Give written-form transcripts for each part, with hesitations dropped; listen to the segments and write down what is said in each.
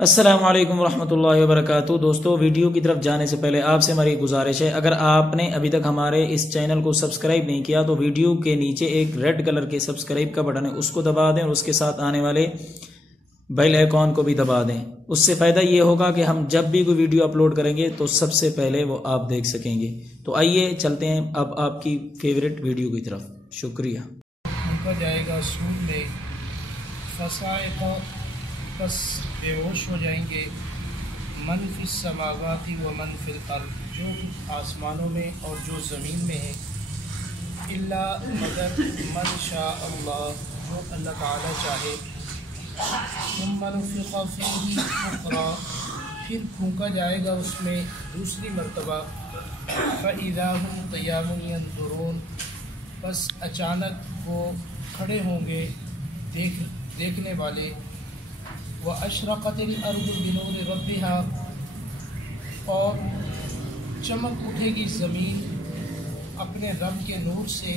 السلام علیکم ورحمۃ اللہ وبرکاتہ۔ دوستو، ویڈیو کی طرف جانے سے پہلے آپ سے ہماری گزارش ہے، اگر آپ نے ابھی تک ہمارے اس چینل کو سبسکرائب نہیں کیا تو ویڈیو کے نیچے ایک ریڈ کلر کے سبسکرائب کا بٹن ہے، اس کو دبا دیں اور اس کے ساتھ آنے والے بیل آئیکن کو بھی دبا دیں۔ اس سے فائدہ یہ ہوگا کہ ہم جب بھی کوئی ویڈیو اپلوڈ کریں گے تو سب سے پہلے وہ آپ دیکھ سکیں گے۔ تو آئیے چلتے ہیں اب آپ کی فیوریٹ ویڈیو کی طرف۔ شکریہ۔ جائے گا سود میں فسائق، پس بے ہوش ہو جائیں گے، من فی السماوات و من فی الارض، جو آسمانوں میں اور جو زمین میں ہے، الا مگر من شاء اللہ، جو اللہ تعالیٰ چاہے، ثم نفخ فیہ اخری، پھر پھونکا جائے گا اس میں دوسری مرتبہ، فاذا هم قیام ینظرون، بس اچانک وہ کھڑے ہوں گے دیکھنے والے، وَأَشْرَقَتِ الْأَرْضُ بِنُورِ رَبِّهَا، اور چمک اٹھے گی زمین اپنے رب کے نور سے،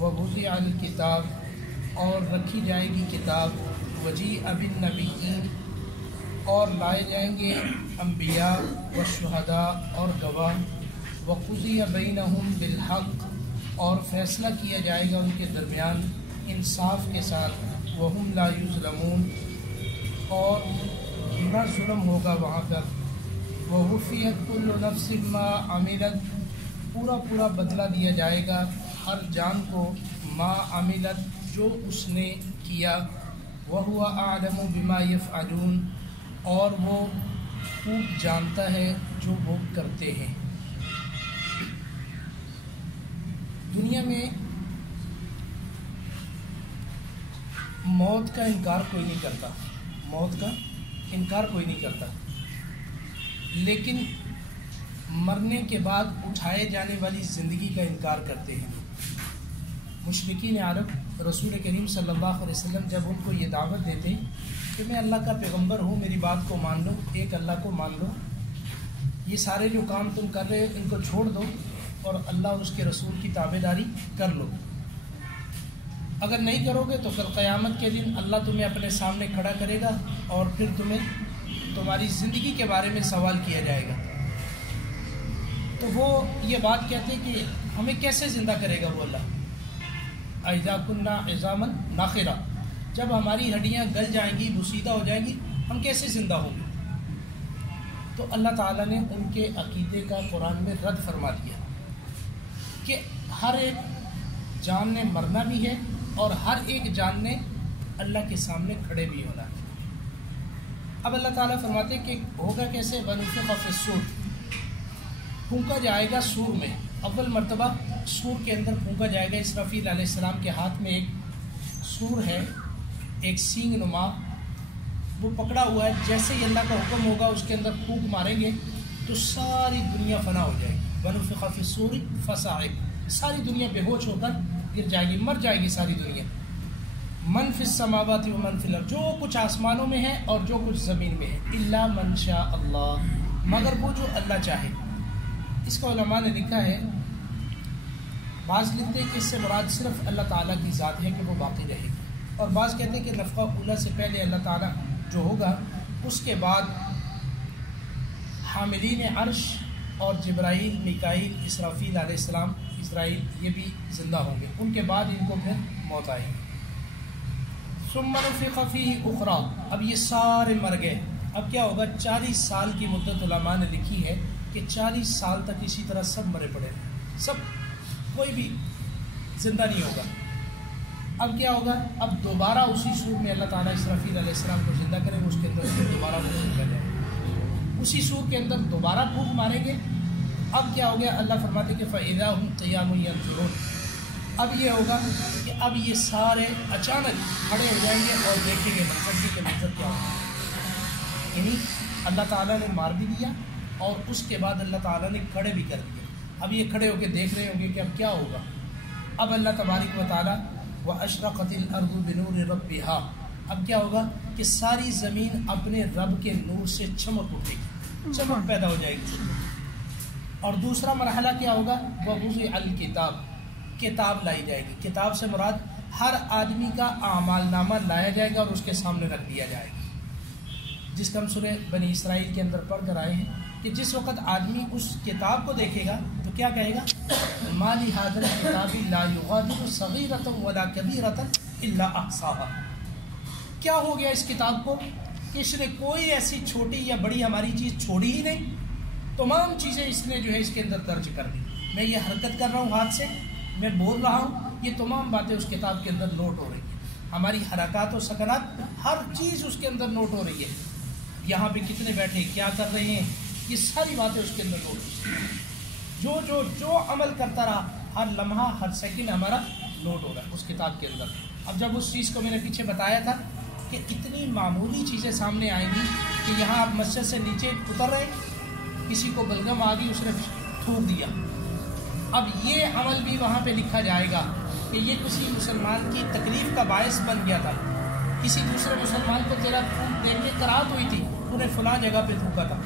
وَوُضِعَ الْكِتَابُ، اور رکھی جائے گی کتاب، وَجِیءَ بِالنَّبِیِّینَ، اور لائے جائیں گے انبیاء، والشہداء، اور گواہ، وَقُضِیَ بَیْنَهُم بِالْحَقِّ، اور فیصلہ کیا جائے گا ان کے درمیان انصاف کے ساتھ، وَهُمْ لَا يُظْلَمُونَ، اور نہ ظلم ہوگا وہاں پر، وَوُفِّیَتْ كُلُّ نَفْسٍ مَا عَمِلَتْ، پورا بدلہ دیا جائے گا ہر جان کو، ما عملت، جو اس نے کیا، وَهُوَ أَعْلَمُ بِمَا يَفْعَلُونَ، اور وہ خوب جانتا ہے جو وہ کرتے ہیں۔ دنیا میں موت کا انکار کوئی نہیں کرتا، موت کا انکار کوئی نہیں کرتا، لیکن مرنے کے بعد اٹھائے جانے والی زندگی کا انکار کرتے ہیں۔ مشرکین عرب رسول کریم صلی اللہ علیہ وسلم جب ان کو یہ دعوت دیتے کہ میں اللہ کا پیغمبر ہوں، میری بات کو مان لو، ایک اللہ کو مان لو، یہ سارے جو کام تم کر رہے ہو ان کو چھوڑ دو اور اللہ اور اس کے رسول کی تابعداری کر لو، اگر نہیں کرو گے تو کل قیامت کے دن اللہ تمہیں اپنے سامنے کھڑا کرے گا اور پھر تمہیں تمہاری زندگی کے بارے میں سوال کیا جائے گا۔ تو وہ یہ بات کہتے کہ ہمیں کیسے زندہ کرے گا وہ اللہ، اذا کنا عظاما ناخرہ، جب ہماری ہڈیاں گل جائیں گی، بوسیدہ ہو جائیں گی، ہم کیسے زندہ ہوں گے؟ تو اللہ تعالیٰ نے ان کے عقیدے کا قرآن میں رد فرما دیا کہ ہر ایک جان نے مرنا بھی ہے اور ہر ایک جان نے اللہ کے سامنے کھڑے بھی ہونا ہے۔ اب اللہ تعالیٰ فرماتے کہ ہوگا کیسے، وَنُفِخَ فِي الصُّورِ، پھونکا جائے گا سور میں، اول مرتبہ سور کے اندر پھونکا جائے گا۔ اسرافیل علیہ السلام کے ہاتھ میں ایک سور ہے، ایک سینگ نما، وہ پکڑا ہوا ہے، جیسے ہی اللہ کا حکم ہوگا اس کے اندر پھونک ماریں گے تو ساری دنیا فنا ہو جائے گی۔ وَنُفِخَ فِي الصُّورِ فَصَعِقَ، ساری دنیا بے ہوش ہو کر گر جائے گی، مر جائے گی ساری دنیا۔ من فی السماوات و من فی الارض، جو کچھ آسمانوں میں ہے اور جو کچھ زمین میں ہے، الا من شاء اللہ، مگر وہ جو اللہ چاہے۔ اس کو علماء نے لکھا ہے، بعض لکھتے ہیں کہ اس سے مراد صرف اللہ تعالیٰ کی ذات ہے کہ وہ باقی رہے گی، اور بعض کہتے ہیں کہ نفخہ اولیٰ سے پہلے اللہ تعالیٰ جو ہوگا، اس کے بعد حاملین عرش اور جبرائیل، میکائیل، اسرافیل علیہ السلام، اسرائیل، یہ بھی زندہ ہوں گے، ان کے بعد ان کو پھر موت آئے گی۔ ثم نفخ فیہ اخری، اب یہ سارے مر گئے، اب کیا ہوگا؟ 40 سال کی مدت علماء نے لکھی ہے کہ 40 سال تک اسی طرح سب مرے پڑے، سب، کوئی بھی زندہ نہیں ہوگا۔ اب کیا ہوگا؟ اب دوبارہ اسی سور میں اللہ تعالیٰ اسرافیل علیہ السلام کو زندہ کرے گا، اس کے اندر دوبارہ پھونک جائے گا، اسی سور کے اندر دوبارہ پھونک ماریں گے۔ اب کیا ہو گیا؟ اللہ فرماتے کہ فَإِذَا هُمْ قِيَامٌ يَنظُرُونَ، اب یہ ہوگا کہ اب یہ سارے اچانک کھڑے ہو جائیں گے اور دیکھیں گے منظر کے منظر کیا ہوگا، یعنی اللہ تعالیٰ نے مار بھی دیا اور اس کے بعد اللہ تعالیٰ نے کھڑے بھی کر دیا۔ اب یہ کھڑے ہو کے دیکھ رہے ہوں گے کہ اب کیا ہوگا۔ اب اللہ تبارک و تعالیٰ وَأَشْرَقَتِ الْأَرْضُ بِنُورِ رَبِّهَا، اب کیا ہوگا کہ ساری زمین اپنے رب کے نور سے چمک اٹھے گی، چمک پیدا ہو جائے گی۔ اور دوسرا مرحلہ کیا ہوگا؟ وَوُضِعَ الْكِتَابُ، کتاب لائی جائے گی۔ کتاب سے مراد ہر آدمی کا اعمال نامہ لایا جائے گا اور اس کے سامنے رکھ دیا جائے گا۔ جس کا ہم سورہ بنی اسرائیل کے اندر پڑھ کر آئے ہیں کہ جس وقت آدمی اس کتاب کو دیکھے گا تو کیا کہے گا؟ ما لہذا الکتاب لا یغادر صغیرۃ ولا کبیرۃ الا احصاها، کیا ہو گیا اس کتاب کو کہ اس نے کوئی ایسی چھوٹی یا بڑی ہماری چیز چھوڑی ہی نہیں، تمام چیزیں اس نے جو ہے اس کے اندر درج کر دی. میں یہ حرکت کر رہا ہوں ہاتھ سے، میں بول رہا ہوں، یہ تمام باتیں اس کتاب کے اندر نوٹ ہو رہی ہیں. ہماری حرکات و سکنات ہر چیز اس کے اندر نوٹ ہو رہی ہے. یہاں پہ کتنے بیٹھے، کیا کر رہے ہیں، یہ ساری باتیں اس کے اندر نوٹ ہو رہی ہیں. جو عمل کرتا رہا ہر لمحہ ہر سیکنڈ ہمارا نوٹ ہو رہا ہے اس کتاب کے اندر. اب جب اس چیز کو میں نے پیچھے بتایا تھا کہ اتنی معمولی چیزیں سامنے آئیں گی کہ یہاں آپ مسجد سے نیچے اتر رہے، کسی کو بلغم آ گئی، اس نے تھوک دیا، اب یہ عمل بھی وہاں پہ لکھا جائے گا کہ یہ کسی مسلمان کی تکلیف کا باعث بن گیا تھا. کسی دوسرے مسلمان کو تیرا تھوک دیکھ کے کراہت ہوئی تھی، تو نے فلاں جگہ پہ تھوکا تھا،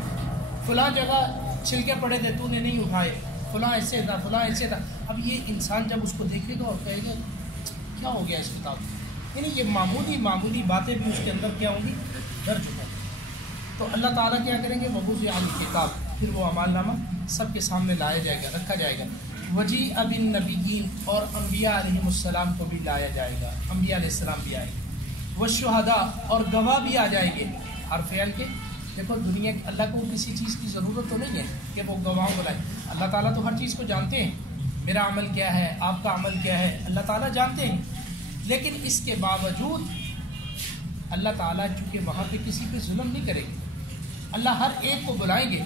فلاں جگہ چھلکے پڑے تھے تو نے نہیں اٹھائے، فلاں ایسے تھا، فلاں ایسے تھا. اب یہ انسان جب اس کو دیکھے گا اور کہے گا کیا ہو گیا اس کتاب میں، یعنی یہ معمولی باتیں بھی اس کے اندر کیا ہوں گی، درج ہوں گی. تو اللہ تعالیٰ کیا کریں گے، ووضع الکتاب، پھر وہ اعمال نامہ سب کے سامنے لایا جائے گا، رکھا جائے گا. وجیء بالنبیین، اور انبیاء علیہم السلام کو بھی لایا جائے گا، انبیاء علیہ السلام بھی آئیں گے. والشہداء، اور گواہ بھی آ جائیں گے ہر فعل کے. دیکھو دنیا اللہ کو کسی چیز کی ضرورت تو نہیں ہے کہ وہ گواہوں کو لائے. اللہ تعالیٰ تو ہر چیز کو جانتے ہیں، میرا عمل کیا ہے، آپ کا عمل کیا ہے، اللہ تعالیٰ جانتے ہیں. لیکن اس کے باوجود اللہ تعالیٰ چونکہ وہاں پہ کسی پہ ظلم نہیں کرے گے، اللہ ہر ایک کو بلائیں گے،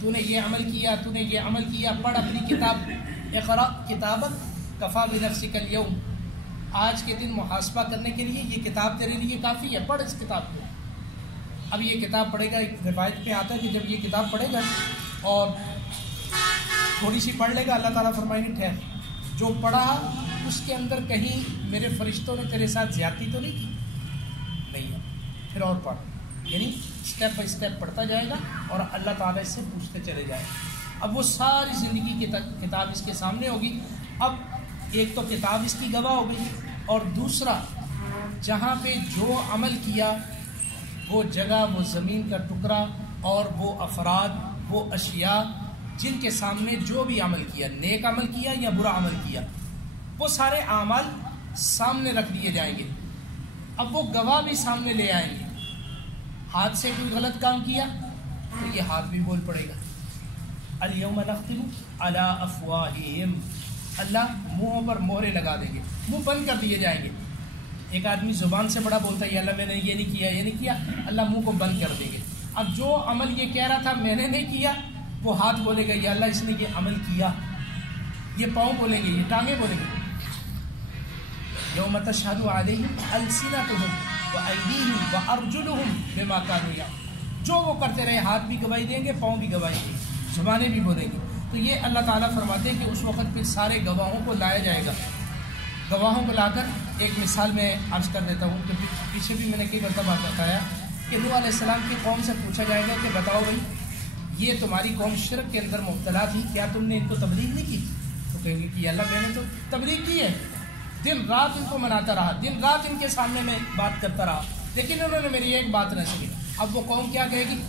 تو نے یہ عمل کیا، تو نے یہ عمل کیا، پڑھ اپنی کتاب، اقرا کتابک کفا بنفسک اليوم، آج کے دن محاسبہ کرنے کے لیے یہ کتاب تیرے لیے کافی ہے، پڑھ اس کتاب کو. اب یہ کتاب پڑھے گا، ایک روایت پہ آتا ہے کہ جب یہ کتاب پڑھے گا اور تھوڑی سی پڑھ لے گا، اللہ تعالیٰ فرمائیں گے ٹھہر، جو پڑھا اس کے اندر کہیں میرے فرشتوں نے تیرے ساتھ زیادتی تو نہیں کی؟ نہیں ہے، پھر اور پڑھ. یعنی اسٹیپ بائی اسٹیپ پڑھتا جائے گا اور اللہ تعالیٰ اس سے پوچھتے چلے جائے. اب وہ ساری زندگی کی کتاب اس کے سامنے ہوگی. اب ایک تو کتاب اس کی گواہ ہو گئی، اور دوسرا جہاں پہ جو عمل کیا، وہ جگہ، وہ زمین کا ٹکڑا، اور وہ افراد، وہ اشیاء جن کے سامنے جو بھی عمل کیا، نیک عمل کیا یا برا عمل کیا، وہ سارے اعمال سامنے رکھ دیے جائیں گے. اب وہ گواہ بھی سامنے لے آئیں گے. ہاتھ سے کوئی غلط کام کیا تو یہ ہاتھ بھی بول پڑے گا. الیوم نختم علی افواہہم، اللہ منہوں پر مہرے لگا دیں گے، منہ بند کر دیے جائیں گے. ایک آدمی زبان سے بڑا بولتا ہے یا اللہ میں نے یہ نہیں کیا، یہ نہیں کیا، اللہ منہ کو بند کر دیں گے. اب جو عمل یہ کہہ رہا تھا میں نے نہیں کیا، وہ ہاتھ بولے گا یا اللہ اس نے یہ عمل کیا. یہ پاؤں بولیں گے، یہ ٹانگیں بولیں گے. یوم تشہد علیہم السنتہم وایدیہم وارجلہم بما کانوا یعملون، جو وہ کرتے رہے، ہاتھ بھی گواہی دیں گے، پاؤں بھی گواہی دیں گے، زبانیں بھی بولیں گی. تو یہ اللہ تعالیٰ فرماتے ہیں کہ اس وقت پھر سارے گواہوں کو لایا جائے گا. گواہوں کو لا کر ایک مثال میں عرض کر دیتا ہوں کہ پیچھے بھی میں نے کئی مرتبہ بتایا کہ نوح علیہ السلام کی قوم سے پوچھا جائے گا کہ بتاؤ بھائی یہ تمہاری قوم شرک کے اندر مبتلا تھی، کیا تم نے ان کو تبلیغ نہیں کی؟ تو کہیں گے کہ اللہ میں نے تو تبلیغ کی ہے، دن رات ان کو مناتا رہا، دن رات ان کے سامنے میں بات کرتا رہا، لیکن انہوں نے میری ایک بات نہ سنی. اب وہ قوم کیا کہے گی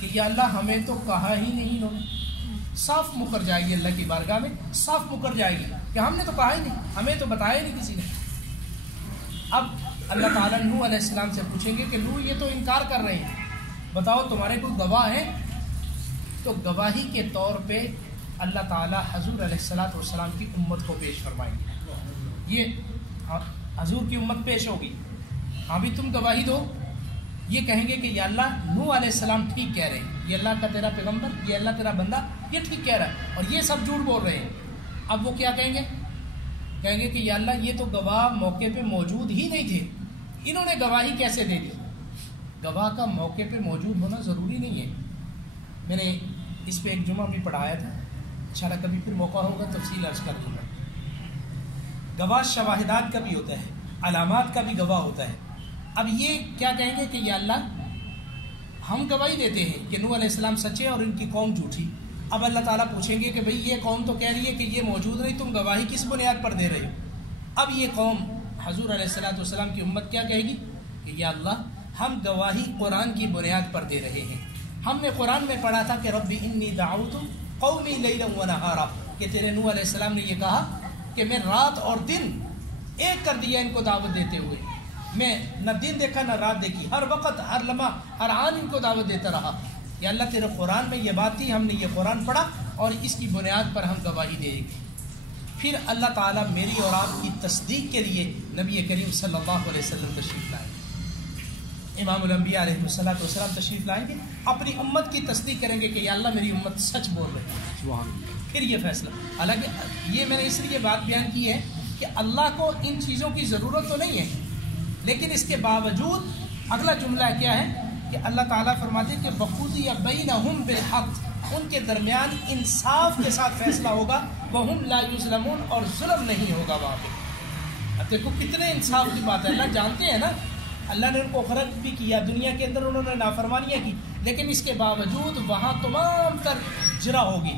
کہ یا اللہ ہمیں تو کہا ہی نہیں انہوں نے. صاف مکر جائے گی اللہ کی بارگاہ میں، صاف مکر جائے گی کہ ہم نے تو کہا ہی نہیں، ہمیں تو بتایا ہی نہیں کسی نے. اب اللہ تعالیٰ نوح علیہ السلام سے پوچھیں گے کہ نوح یہ تو انکار کر رہے ہیں، بتاؤ تمہارے کوئی گواہ ہیں؟ تو گواہی کے طور پہ اللہ تعالیٰ حضور علیہ السلام کی امت کو پیش فرمائیں گے. یہ حضور کی امت پیش ہوگی، ہاں بھی تم گواہی دو. یہ کہیں گے کہ یا اللہ نوح علیہ السلام ٹھیک کہہ رہے ہیں، یہ اللہ کا تیرا پیغمبر، یہ اللہ تیرا بندہ یہ ٹھیک کہہ رہا ہے، اور یہ سب جھوٹ بول رہے ہیں. اب وہ کیا کہیں گے؟ کہیں گے کہ یا اللہ یہ تو گواہ موقع پہ موجود ہی نہیں تھے، انہوں نے گواہی کیسے دے دی؟ گواہ کا موقع پہ موجود ہونا ضروری نہیں ہے. میں نے اس پہ ایک جمعہ بھی پڑھایا تھا، انشاءاللہ کبھی پھر موقع ہوگا تفصیل عرض کر دوں گا. گواہ شواہدات کا بھی ہوتا ہے، علامات کا بھی گواہ ہوتا ہے. اب یہ کیا کہیں گے کہ یا اللہ ہم گواہی دیتے ہیں کہ نوح علیہ السلام سچے اور ان کی قوم جھوٹی. اب اللہ تعالیٰ پوچھیں گے کہ بھئی یہ قوم تو کہہ رہی ہے کہ یہ موجود نہیں، تم گواہی کس بنیاد پر دے رہے ہو؟ اب یہ قوم حضور علیہ السلام کی امت کیا کہے گی کہ یا اللہ ہم گواہی قرآن کی بنیاد پر دے رہے ہیں. ہم نے قرآن میں پڑھا تھا کہ ربی انی دعوت قومی لیلا و نہارا، کہ تیرے نوح علیہ السلام نے یہ کہا کہ میں رات اور دن ایک کر دیا ان کو دعوت دیتے ہوئے. میں نہ دن دیکھا نہ رات دیکھی، ہر وقت ہر لمحہ ہر آن ان کو دعوت دیتا رہا. یا اللہ تیرے قرآن میں یہ بات تھی، ہم نے یہ قرآن پڑھا اور اس کی بنیاد پر ہم گواہی دیں گے. پھر اللہ تعالیٰ میری اور آپ کی تصدیق کے لیے نبی کریم صلی اللہ علیہ وسلم تشریف لائے. امام الانبیاء علیہ السلام تشریف لائیں گے، اپنی امت کی تصدیق کریں گے کہ یا اللہ میری امت سچ بول رہی ہے. پھر یہ فیصلہ، حالانکہ یہ میں نے اس لیے بات بیان کی ہے کہ اللہ کو ان چیزوں کی ضرورت تو نہیں ہے، لیکن اس کے باوجود اگلا جملہ کیا ہے کہ اللہ تعالیٰ فرماتے ہیں کہ بخودی بینہم بالحق، ان کے درمیان انصاف کے ساتھ فیصلہ ہوگا، وہم لا یظلمون، اور ظلم نہیں ہوگا وہاں پہ. اب دیکھو کتنے انصاف کی بات ہے. اللہ جانتے ہیں نا، اللہ نے ان کو خلق بھی کیا، دنیا کے اندر انہوں نے نافرمانیاں کی، لیکن اس کے باوجود وہاں تمام تر جرا ہوگی،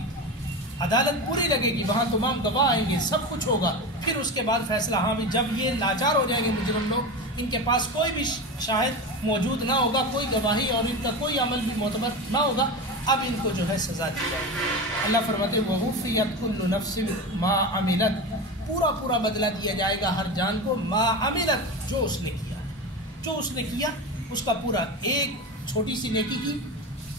عدالت پوری لگے گی، وہاں تمام گواہ آئیں گے، سب کچھ ہوگا. پھر اس کے بعد فیصلہ. ہاں بھی جب یہ لاچار ہو جائیں گے مجرم لوگ، ان کے پاس کوئی بھی شاہد موجود نہ ہوگا، کوئی گواہی اور ان کا کوئی عمل بھی معتبر نہ ہوگا، اب ان کو جو ہے سزا دی جائے گی. اللہ فرماتے ہیں وَوُفِّيَتْ كُلُّ نَفْسٍ مَا عَمِلَتْ، پورا بدلہ دیا جائے گا ہر جان کو، ما عملت، جو اس نے کیا، جو اس نے کیا اس کا پورا. ایک چھوٹی سی نیکی کی،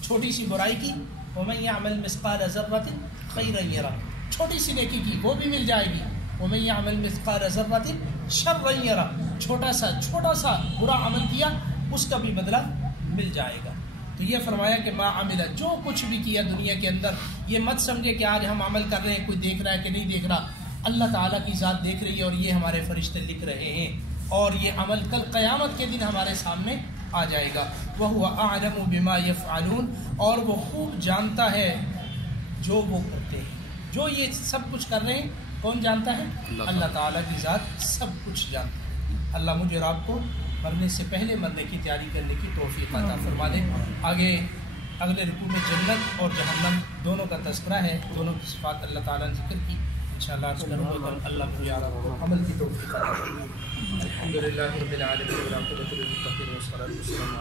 چھوٹی سی برائی کی، وَمَن يَعْمَلْ مِثْقَالَ ذَرَّةٍ خَيْرًا يَرَهُ، چھوٹی سی نیکی کی وہ بھی مل جائے گی. وَمَن يَعْمَلْ مِثْقَالَ ذَرَّةٍ شَرًّا يَرَهُ، چھوٹا سا برا عمل کیا اس کا بھی بدلہ مل جائے گا. تو یہ فرمایا کہ ما عملت، جو کچھ بھی کیا دنیا کے اندر، یہ مت سمجھے کہ آج ہم عمل کر رہے ہیں کوئی دیکھ رہا ہے کہ نہیں دیکھ رہا. اللہ تعالیٰ کی ذات دیکھ رہی ہے اور یہ ہمارے فرشتے لکھ رہے ہیں، اور یہ عمل کل قیامت کے دن ہمارے سامنے آ جائے گا. وَهُوَ أَعْلَمُ بِمَا يَفْعَلُونَ، اور وہ خوب جانتا ہے جو وہ کرتے ہیں. جو یہ سب کچھ کر رہے ہیں کون جانتا ہے؟ اللہ تعالیٰ کی ذات سب کچھ جانتا ہے. اللہ مجھے اور آپ کو مرنے سے پہلے مرنے کی تیاری کرنے کی توفیق عطا فرما دے. آگے اگلے رکوع میں جنت اور جہنم دونوں کا تذکرہ ہے، دونوں کی صفات اللہ تعالیٰ نے ذکر کی. انشاءاللہ اللہ مجھے اور آپ کو عمل کی توفیق عطا فرمائے. الحمدللہ رب العالمین والعاقبۃ للمتقین والصلاۃ والسلام